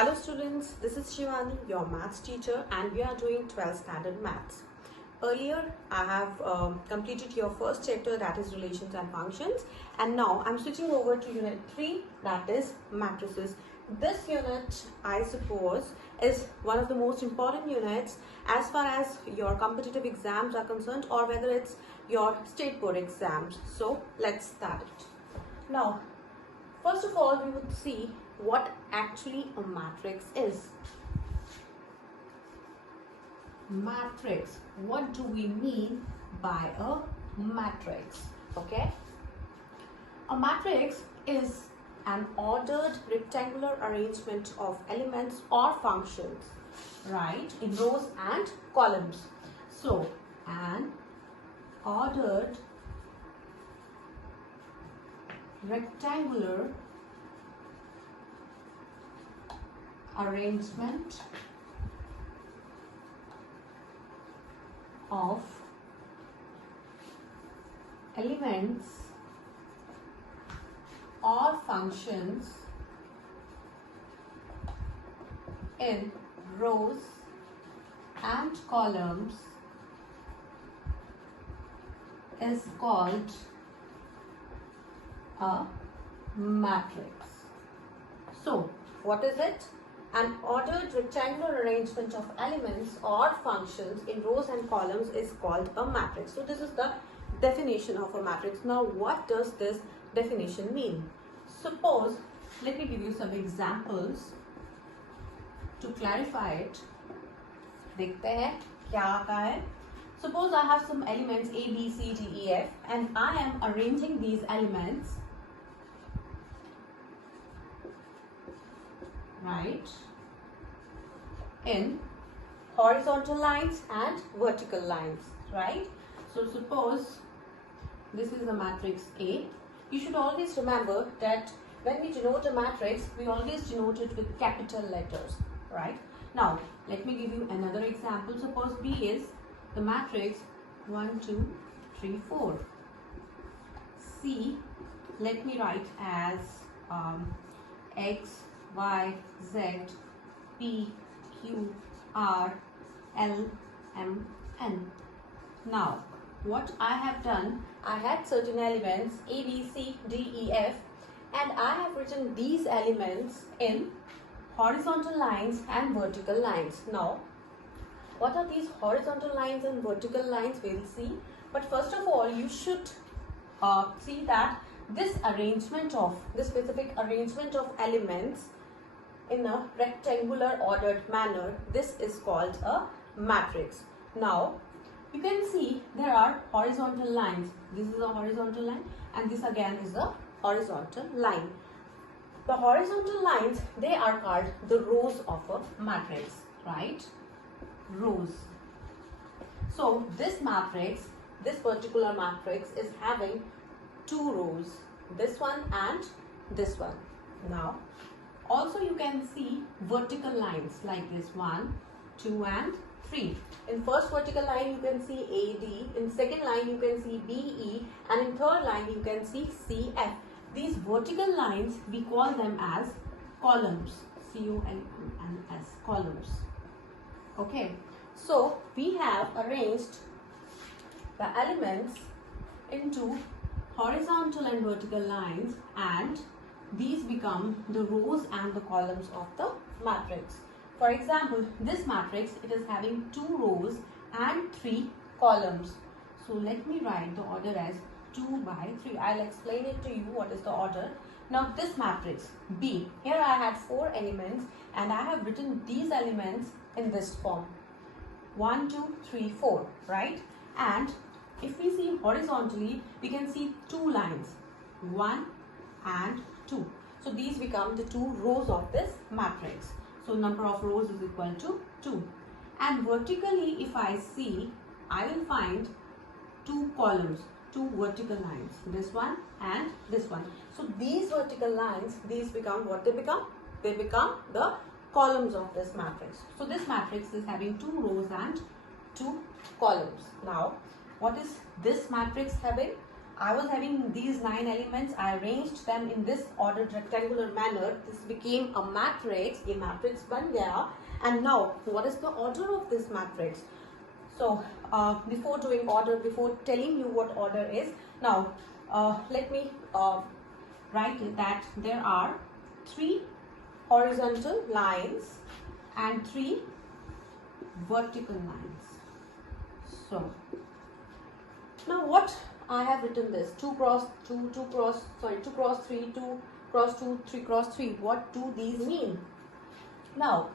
Hello students, this is Shivani, your maths teacher, and we are doing 12th standard maths. Earlier, I have completed your first chapter, that is relations and functions, and now I'm switching over to unit 3, that is matrices. This unit, I suppose, is one of the most important units as far as your competitive exams are concerned, or whether it's your state board exams. So let's start it. Now, first of all, we would see what actually a matrix is. Matrix. What do we mean by a matrix? Okay. A matrix is an ordered rectangular arrangement of elements or functions, right, in rows and columns. So, an ordered rectangular arrangement of elements or functions in rows and columns is called a matrix. So, what is it? An ordered rectangular arrangement of elements or functions in rows and columns is called a matrix. So, this is the definition of a matrix. Now, what does this definition mean? Suppose, let me give you some examples to clarify it. देखते हैं क्या आता है. Suppose I have some elements A, B, C, D, E, F, and I am arranging these elements, right, in horizontal lines and vertical lines, right? So suppose this is a matrix A. You should always remember that when we denote a matrix, we always denote it with capital letters, right? Now, let me give you another example. Suppose B is the matrix 1, 2, 3, 4. C, let me write as X, Y, Z, P, Q, R, L, M, N. Now, what I have done, I had certain elements A, B, C, D, E, F, and I have written these elements in horizontal lines and vertical lines. Now, what are these horizontal lines and vertical lines? We'll see. But first of all, you should see that this specific arrangement of elements in a rectangular ordered manner, this is called a matrix. Now, you can see there are horizontal lines. This is a horizontal line and this again is a horizontal line. The horizontal lines, they are called the rows of a matrix, right? Rows. So this matrix, this particular matrix is having two rows, this one and this one. Now, also you can see vertical lines like this 1, 2 and 3. In first vertical line you can see AD, in second line you can see BE, and in third line you can see CF. These vertical lines, we call them as columns, C-O-L-U-M-S, columns. Okay, so we have arranged the elements into horizontal and vertical lines, and these become the rows and the columns of the matrix. For example, this matrix, it is having 2 rows and 3 columns. So let me write the order as 2 by 3. I'll explain it to you what is the order. Now this matrix B, here I had 4 elements and I have written these elements in this form. 1, 2, 3, 4, right? And if we see horizontally, we can see 2 lines, 1 and 2. So these become the 2 rows of this matrix. So number of rows is equal to 2. And vertically, if I see, I will find 2 columns, 2 vertical lines, this one and this one. So these vertical lines, these become what they become? They become the columns of this matrix. So this matrix is having 2 rows and 2 columns. Now, what is this matrix having? I was having these 9 elements. I arranged them in this ordered rectangular manner. This became a matrix. ये matrix बन गया. And now, what is the order of this matrix? So, before doing order, before telling you what order is, now let me write that there are 3 horizontal lines and 3 vertical lines. So, now what I have written this 2 cross 2, 2 cross 3, 2 cross 2, 3 cross 3. What do these mean? Now,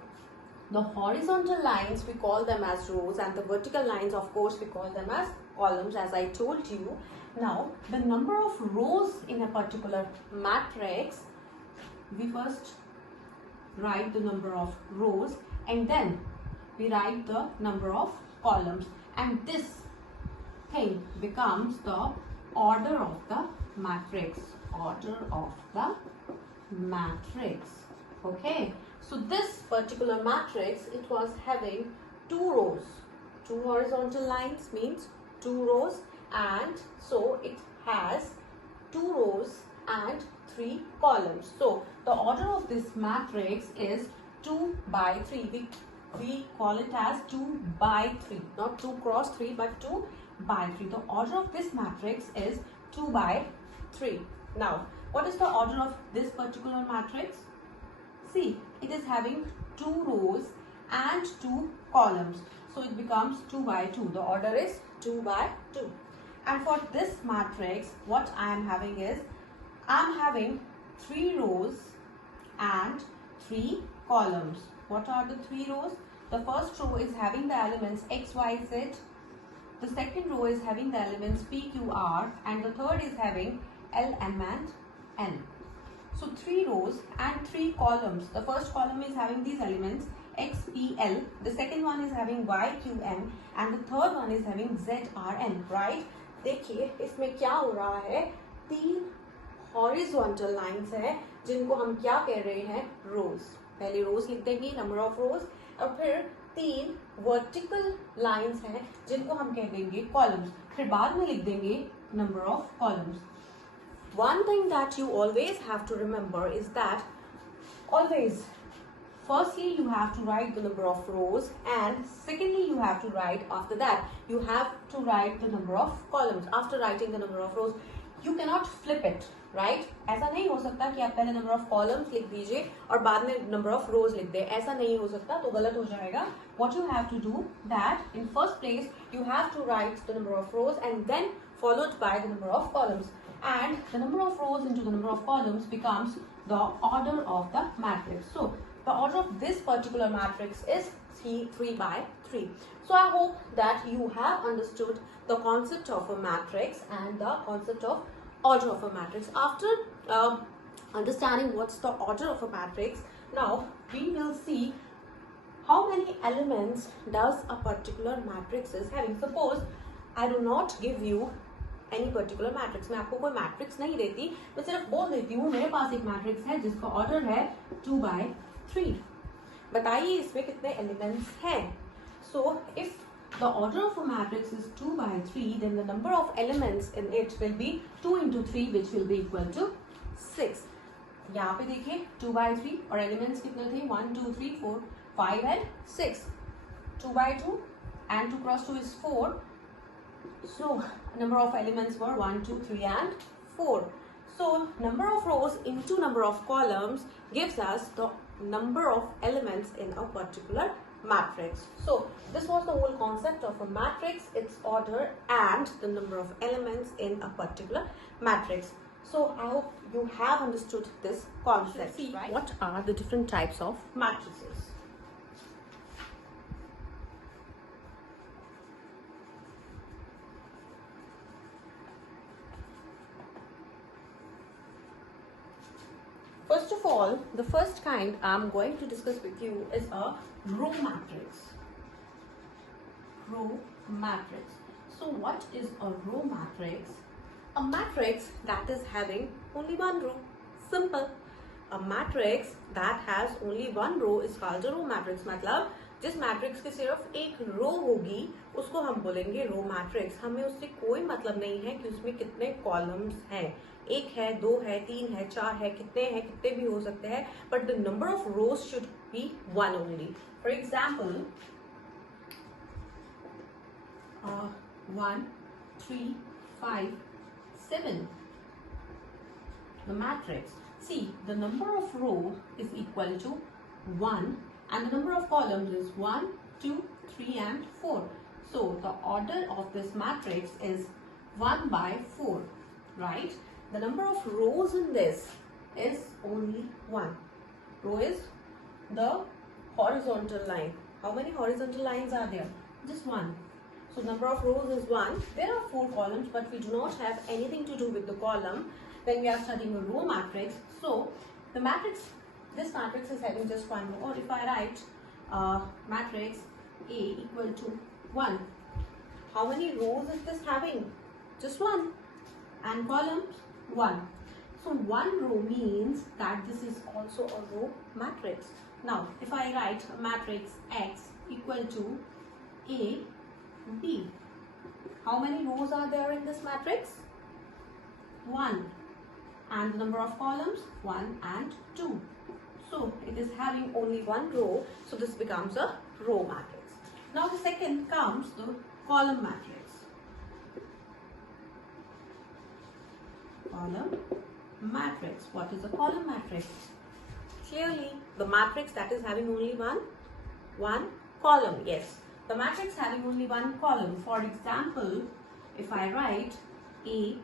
the horizontal lines we call them as rows, and the vertical lines, of course, we call them as columns, as I told you. Now, the number of rows in a particular matrix, we first write the number of rows and then we write the number of columns, and this thing becomes the order of the matrix. Order of the matrix. Okay. So this particular matrix, it was having 2 rows. 2 horizontal lines means 2 rows, and so it has 2 rows and 3 columns. So the order of this matrix is 2 by 3. We call it as 2 by 3, not 2 cross 3 but 2 by 3. The order of this matrix is 2 by 3. Now, what is the order of this particular matrix? See, it is having 2 rows and 2 columns. So it becomes 2 by 2. The order is 2 by 2. And for this matrix, what I am having is, I am having 3 rows and 3 columns. What are the 3 rows? The first row is having the elements X, Y, Z. The second row is having the elements P, Q, R. And the third is having L, M and N. So 3 rows and 3 columns. The first column is having these elements X, P, L. The second one is having Y, Q, M. And the third one is having Z, R, N. Right? देखिए इसमें क्या हो रहा है, 3 horizontal lines है जिनको हम क्या कह रहे हैं, रोज. पहले रोज लिख देंगे, नंबर ऑफ रोज, और फिर 3 वर्टिकल लाइंस हैं जिनको हम कह देंगे कॉलम्स. फिर बाद में लिख देंगे number of columns. One thing that you always have to remember is that always, firstly you have to write the number of rows, and secondly you have to write, after that you have to write the number of columns. After writing the number of rows, you cannot flip it, right? ऐसा नहीं हो सकता कि आप पहले number of columns लिख दीजिए और बाद में number of rows लिख दें. ऐसा नहीं हो सकता, तो गलत हो जाएगा. What you have to do, that in first place you have to write the number of rows and then followed by the number of columns. And the number of rows into the number of columns becomes the order of the matrix. So the order of this particular matrix is 3 by 3. So I hope that you have understood the concept of a matrix and the concept of order of a matrix. After understanding what's the order of a matrix, now we will see how many elements does a particular matrix is having. Suppose I do not give you any particular matrix. मैं आपको कोई matrix नहीं देती, मैं सिर्फ बोल देती हूँ मेरे पास एक मैट्रिक्स है जिसका ऑर्डर है 2 by 3. बताइए इसमें कितने एलिमेंट्स हैं. So if the order of a matrix is 2 by 3, then the number of elements in it will be 2 into 3, which will be equal to 6. यहाँ पे देखिए 2 by 3 और एलिमेंट्स कितने थे, 1 2 3 4 5 and 6. 2 by 2 and 2 cross 2 is 4. So number of elements were 1 2 3 and 4. So number of rows into number of columns gives us the number of elements in a particular matrix. So this was the whole concept of a matrix, its order and the number of elements in a particular matrix. So I hope you have understood this concept. See, right? What are the different types of matrices? First of all, the first kind I'm going to discuss with you is a row matrix. Row matrix. So what is a row matrix? A matrix that is having only one row. Simple. A matrix that has only one row is called a row matrix. मतलब जिस matrix की सिर्फ एक रो होगी उसको हम बोलेंगे row matrix. हमें उससे कोई मतलब नहीं है कि उसमें कितने कॉलम्स हैं, एक है, दो है, तीन है, चार है, कितने भी हो सकते हैं, but the number of rose should be one only. For example 1, 3, 5, 7, the matrix. See, the number of rows is equal to 1 and the number of columns is 1, 2, 3 and 4. So the order of this matrix is 1 by 4, right? The number of rows in this is only 1. Row is the horizontal line. How many horizontal lines are there? Just one. So number of rows is 1. There are 4 columns, but we do not have anything to do with the column when we are studying a row matrix. So the matrix, this matrix is having just one row. Or if I write matrix A equal to 1, how many rows is this having? Just one. And columns 1. So one row means that this is also a row matrix. Now if I write a matrix X equal to A B, how many rows are there in this matrix? 1. And the number of columns? 1 and 2. So it is having only one row, so this becomes a row matrix. Now the second comes the column matrix. Column matrix. What is a column matrix? Clearly the matrix that is having only one column. Yes, the matrix having only one column. For example, if I write A,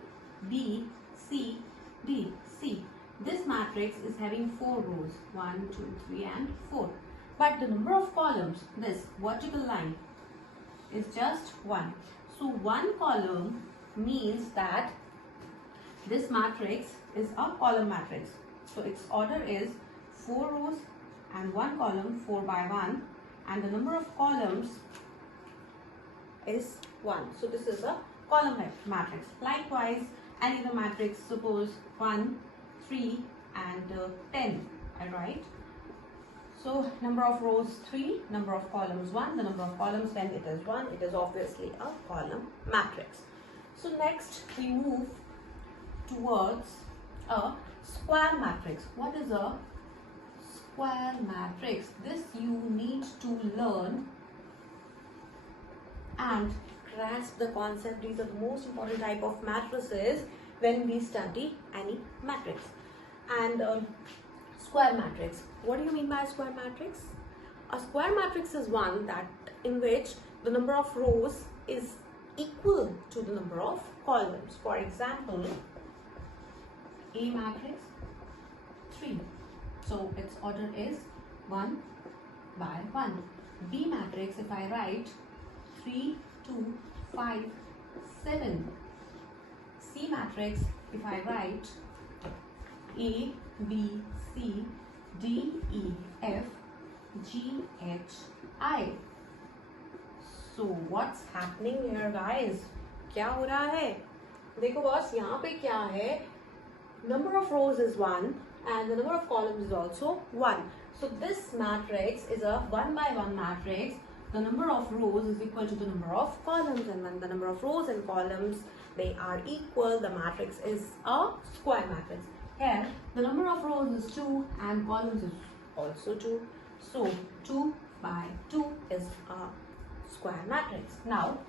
B, C, D, C, this matrix is having 4 rows, 1, 2, 3 and 4. But the number of columns, this vertical line, is just 1. So one column means that this matrix is a column matrix. So its order is 4 rows and 1 column, 4 by 1, and the number of columns is 1. So this is a column matrix. Likewise, any other matrix, suppose 1, 3 and 10, I write. So number of rows 3, number of columns 1, the number of columns then it is 1, it is obviously a column matrix. So next we move towards a square matrix. What is a square matrix? This you need to learn and grasp the concept. These are the most important type of matrices when we study any matrix. And square matrix. What do you mean by a square matrix? A square matrix is one that in which the number of rows is equal to the number of columns. For example, A matrix 3. So its order is 1 by 1. B matrix, if I write 3, 2, 5, 7. C matrix, if I write A, B, C, D, E, F, G, H, I. So what's happening here, guys? क्या हो रहा है? देखो boss, यहाँ पे क्या है? Number of rows is 1 and the number of columns is also 1. So this matrix is a 1 by 1 matrix. The number of rows is equal to the number of columns, and when the number of rows and columns they are equal, the matrix is a square matrix. Here the number of rows is 2 and columns is also 2. So 2 by 2 is a square matrix. Now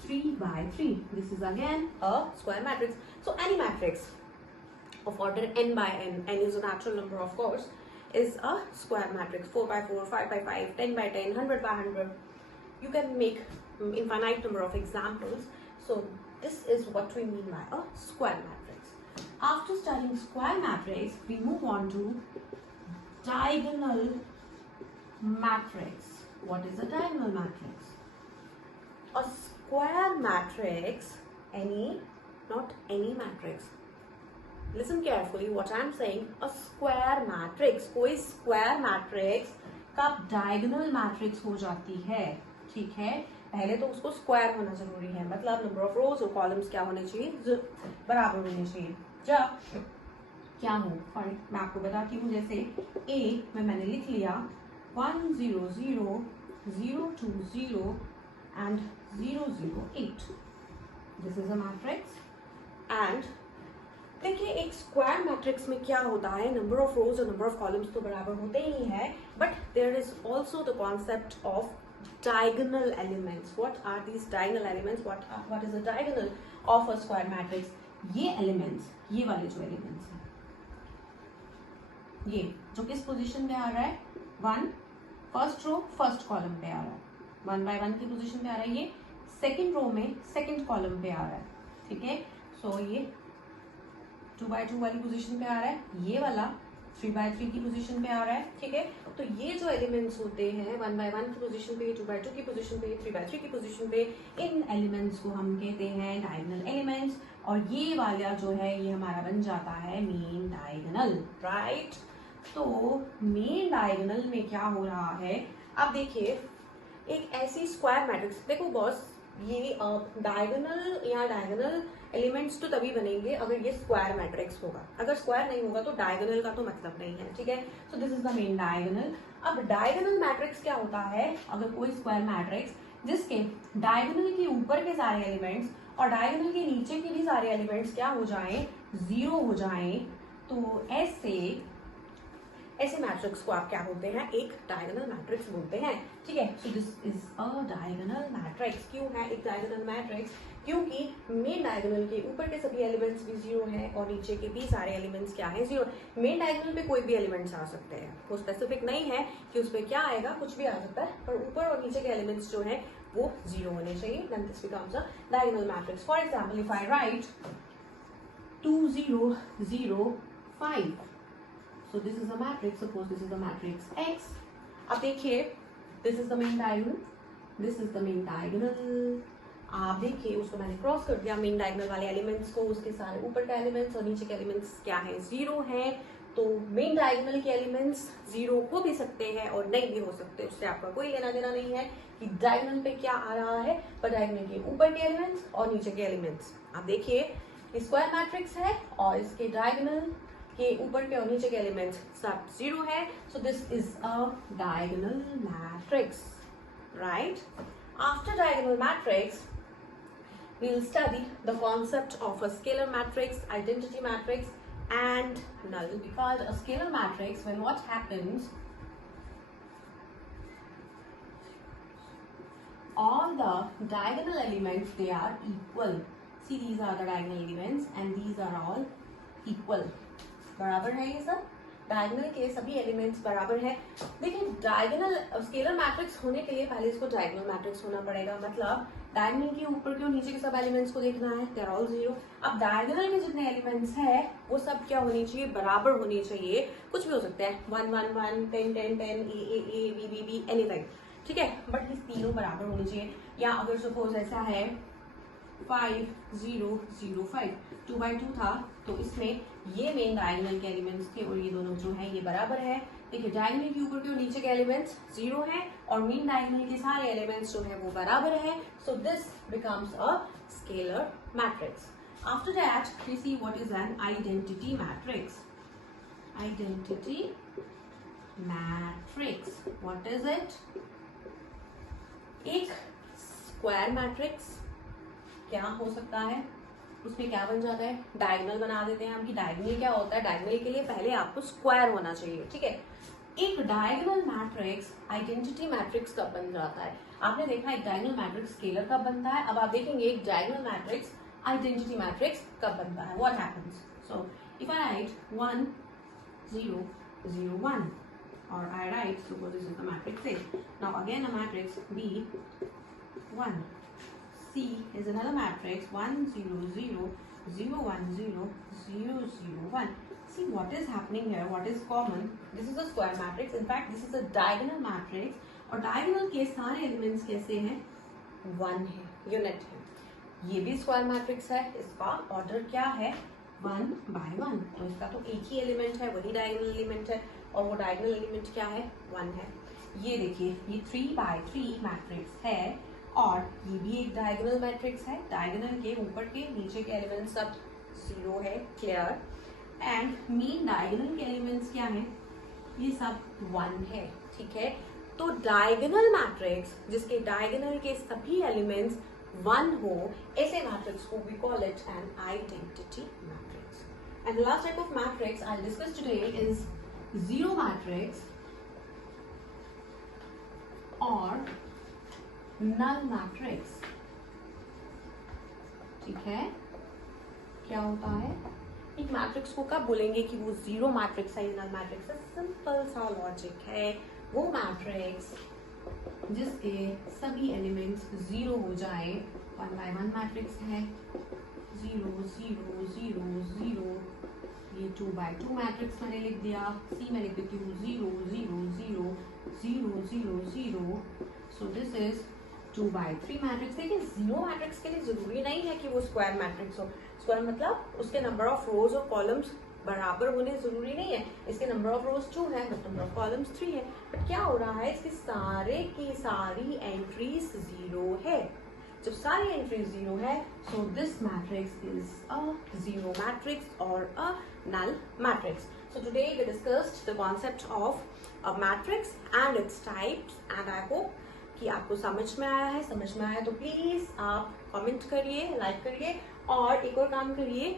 3 by 3, this is again a square matrix. So any matrix of order n by n, n is a natural number of course, is a square matrix. 4 by 4, 5 by 5, 10 by 10, 100 by 100. You can make infinite number of examples. So this is what we mean by a square matrix. After studying square matrix, we move on to diagonal matrix. What is a diagonal matrix? A square matrix, not any matrix. Listen carefully what I am saying. A square matrix, कोई square matrix कब diagonal matrix हो जाती है, ठीक है? पहले तो उसको square होना जरूरी है, मतलब number of rows और columns क्या होने चाहिए, बराबर होने चाहिए. जब क्या हो, मैं आपको बताती हूँ. जैसे A में मैंने लिख लिया 1 0 0 0 2 0 and 0 0 8. This is a matrix. And देखिए एक स्क्वायर मैट्रिक्स में क्या होता है, नंबर ऑफ रोज और नंबर ऑफ कॉलम्स तो बराबर होते ही हैं, but there is also the concept of diagonal elements. What are these diagonal elements? What is the diagonal of a square matrix? ये elements, ये वाले जो elements हैं, ये जो किस पोजीशन पे आ रहा है, 1 फर्स्ट रो फर्स्ट कॉलम पे आ रहा है, 1 by 1 की पोजीशन पे आ रहा है, ये सेकंड रो में सेकंड कॉलम पे आ रहा है, ठीक है. सो ये 2 by 2 वाली पोजीशन पे आ रहा है, ये वाला 3 by 3 की पोजीशन पे आ रहा है, ठीक है. तो ये जो एलिमेंट्स होते हैं 1 by 1 की पोजीशन पे, 2 by 2 की पोजीशन पे, 3 by 3 की पोजीशन पे, इन एलिमेंट्स को हम कहते हैं डायगोनल एलिमेंट्स. और ये वाला जो है ये हमारा बन जाता है मेन डायगोनल, राइट. तो मेन डायगोनल में क्या हो रहा है, अब देखिए एक ऐसी स्क्वायर मैट्रिक्स, देखो बॉस ये डायगोनल या डायगोनल एलिमेंट्स तो तभी बनेंगे अगर ये स्क्वायर मैट्रिक्स होगा. अगर स्क्वायर नहीं होगा तो डायगोनल का तो मतलब नहीं है, ठीक है. So this is the main diagonal. अब डायगोनल मैट्रिक्स क्या होता है, अगर कोई स्क्वायर मैट्रिक्स जिसके डायगोनल के ऊपर के सारे एलिमेंट्स और डायगोनल के नीचे के भी सारे एलिमेंट्स क्या हो जाएं, जीरो हो जाएं, तो ऐसे मैट्रिक्स को आप क्या बोलते हैं, एक डायगोनल मैट्रिक्स बोलते हैं, ठीक है. So this is a diagonal matrix. क्यों है एक डायगोनल मैट्रिक्स, क्योंकि मेन डायगोनल के ऊपर के सभी एलिमेंट्स भी जीरो हैं और नीचे के भी सारे एलिमेंट्स क्या हैं, जीरो. मेन डायगोनल पे कोई भी एलिमेंट्स आ सकते हैं, वो स्पेसिफिक नहीं है कि उस पर क्या आएगा, कुछ भी आ सकता है, पर ऊपर और नीचे के एलिमेंट्स जो है वो जीरो होने चाहिए. Then this becomes a diagonal matrix. For example if I write 2 0 0 5, so this is a matrix. Suppose this is a matrix X. अब देखिए this is the main diagonal, this is the main diagonal. आप देखिए उसको मैंने cross कर दिया, main diagonal वाले elements को, उसके सारे ऊपर के एलिमेंट्स और नीचे के एलिमेंट्स क्या है, जीरो है. तो मेन डायगोनल के एलिमेंट्स जीरो हो भी सकते हैं और नहीं भी हो सकते, उससे आपका कोई लेना देना नहीं है कि डायगोनल पे क्या आ रहा है, पर डायगोनल के ऊपर के एलिमेंट्स और नीचे के एलिमेंट्स. आप देखिए स्क्वायर मैट्रिक्स है और इसके डायगोनल के ऊपर के और नीचे के एलिमेंट्स सब जीरो है. So this is a diagonal matrix, right. After diagonal matrix we will study the concept of a scalar matrix, identity matrix and null. Because a scalar matrix, when what happens, all the diagonal elements, they are equal. See, these are the diagonal elements and these are all equal. बराबर है ये सब, diagonal के सभी elements बराबर है. देखिए diagonal scalar matrix होने के लिए पहले इसको डायगोनल मैट्रिक्स होना पड़ेगा, मतलब डायगोनल के ऊपर के और नीचे के सब एलिमेंट्स को देखना है, दे आर ऑल जीरो. अब डायगोनल के जितने एलिमेंट्स है वो सब क्या होने चाहिए, बराबर होने चाहिए. कुछ भी हो सकता है, 1 1 1 10 10 10 A B B B anything, ठीक है, बट ये तीनों बराबर होने चाहिए. या अगर सपोज ऐसा है 5 0 0 5, 2 by 2 था, तो इसमें ये मेन डायगोनल के एलिमेंट्स थे और ये दोनों जो है ये बराबर है. देखिए डायगोनल के ऊपर के और नीचे के एलिमेंट्स जीरो है और मेन डायगोनल के सारे एलिमेंट्स जो है वो बराबर है. So this becomes a scalar matrix. After that we see what is an identity matrix. Identity matrix, what is it. एक स्क्वायर मैट्रिक्स क्या हो सकता है, उसमें क्या बन जाता है, डायगोनल बना देते हैं हम. कि डायगोनल क्या होता है, डायगोनल के लिए पहले आपको स्क्वायर होना चाहिए, ठीक है. एक डायगोनल मैट्रिक्स आइडेंटिटी मैट्रिक्स कब बन जाता है, आपने देखा एक डायगोनल मैट्रिक्स स्केलर कब बनता है. अब आप देखेंगे एक डायगोनल मैट्रिक्स आइडेंटिटी मैट्रिक्स कब बनता है. What happens, so if I write 1 0 0 1 और I write suppose this is the matrix A. Now again a matrix B 1. C is another matrix 1 0 0 0 1 0 0 0 1. See what is happening here, what is common. This is a square matrix. In fact, this is a diagonal matrix. और diagonal के सारे elements कैसे हैं, 1 है, unit है. ये भी square matrix है, इसका ऑर्डर क्या है 1 by 1. तो इसका तो एक ही एलिमेंट है, वही डायगोनल एलिमेंट है और वो डायगोनल एलिमेंट क्या है 1 है. ये देखिए ये 3 by 3 मैट्रिक्स है और ये भी एक डायगोनल मैट्रिक्स है. डायगोनल के ऊपर के नीचे के एलिमेंट्स सब जीरो है, क्लियर. एंड मेन डायगोनल के एलिमेंट्स क्या है, ये सब 1 है, ठीक है। तो डायगोनल मैट्रिक्स जिसके डायगोनल के सभी एलिमेंट्स 1 हो, ऐसे मैट्रिक्स को we call it an identity matrix. And the last type of matrix I'll discuss today is zero matrix or null matrix. ठीक है, क्या होता है? एक मैट्रिक्स को कब बोलेंगे कि वो जीरो मैट्रिक्स है, नल मैट्रिक्स है? सिंपल सा लॉजिक है, वो मैट्रिक्स जिसके सभी एलिमेंट्स जीरो हो जाए, 1 by 1 मैट्रिक्स है, 0 0 0 0, ये 2 by 2 मैट्रिक्स मैंने लिख दिया, सी में लिख देती हूँ 0 0 0 0 0 0, so this is 2 by 3 matrix. देखिए जीरो मैट्रिक्स के लिए जरूरी नहीं है कि वो स्क्वायर मैट्रिक्स हो, स्क्वायर मतलब उसके नंबर ऑफ रोज और कॉलम्स बराबर होने जरूरी नहीं है। इसके नंबर ऑफ रोज 2 है बट नंबर ऑफ कॉलम्स 3 है। बट क्या हो रहा है, इसकी सारे की सारी एंट्रीज जीरो है। जब सारी एंट्रीज जीरो है, so this matrix is a zero matrix और a null matrix. So today we discussed the concept of a matrix and its types, and I hope कि आपको समझ में आया है। समझ में आया तो प्लीज आप कमेंट करिए, लाइक करिए, और एक और काम करिए,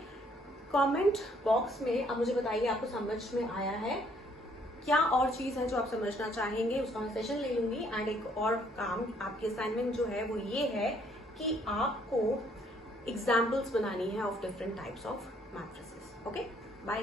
कमेंट बॉक्स में आप मुझे बताइए आपको समझ में आया है क्या, और चीज है जो आप समझना चाहेंगे, उसका मैं सेशन ले लूंगी। एंड एक और काम, आपकी असाइनमेंट जो है वो ये है कि आपको एग्जाम्पल्स बनानी है of different types of matrices. Okay, bye.